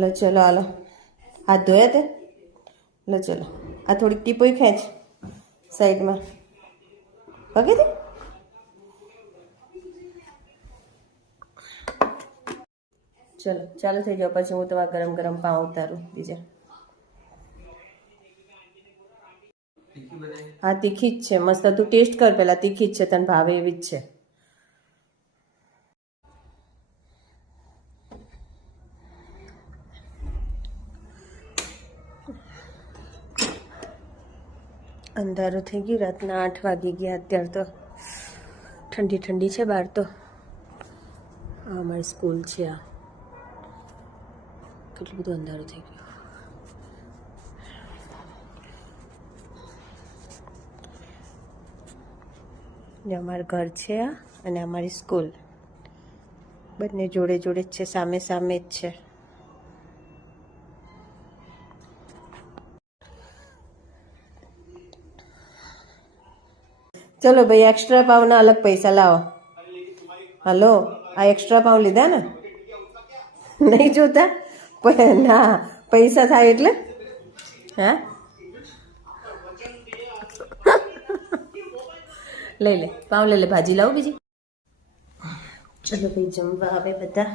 લો ચલો હાલો, હાથ ધોયા તે? લો ચલો, આ થોડીક ટીપોઈ ખેંચ સાઈડમાં, પગે દે. ચલો ચાલુ થઈ જાઓ, પછી હું તમારા ગરમ ગરમ પાઉં ઉતારું બીજા. હા તીખી જ છે, મસ્ત. તું ટેસ્ટ કર પહેલાં, તીખી જ છે, તને ભાવે એવી જ છે. અંધારું થઈ ગયું, રાતના 8 વાગી ગયા. અત્યારે તો ઠંડી ઠંડી છે બહાર તો. આ અમારી સ્કૂલ છે. આ કેટલું બધું અંધારું થઈ ગયું. ને અમારું ઘર છે આ, અને અમારી સ્કૂલ બંને જોડે જોડે જ છે, સામે સામે જ છે. ચલો ભાઈ, એક્સ્ટ્રા પાવના અલગ પૈસા લાવો. હલો, આ એક્સ્ટ્રા પાવ લીધા ને? નહીં જોતા? ના, પૈસા થાય એટલે. હા લઈ લે પાવ, લઈ લે. ભાજી લાવો બીજી. ચલો ભાઈ, જમવા આવે બધા.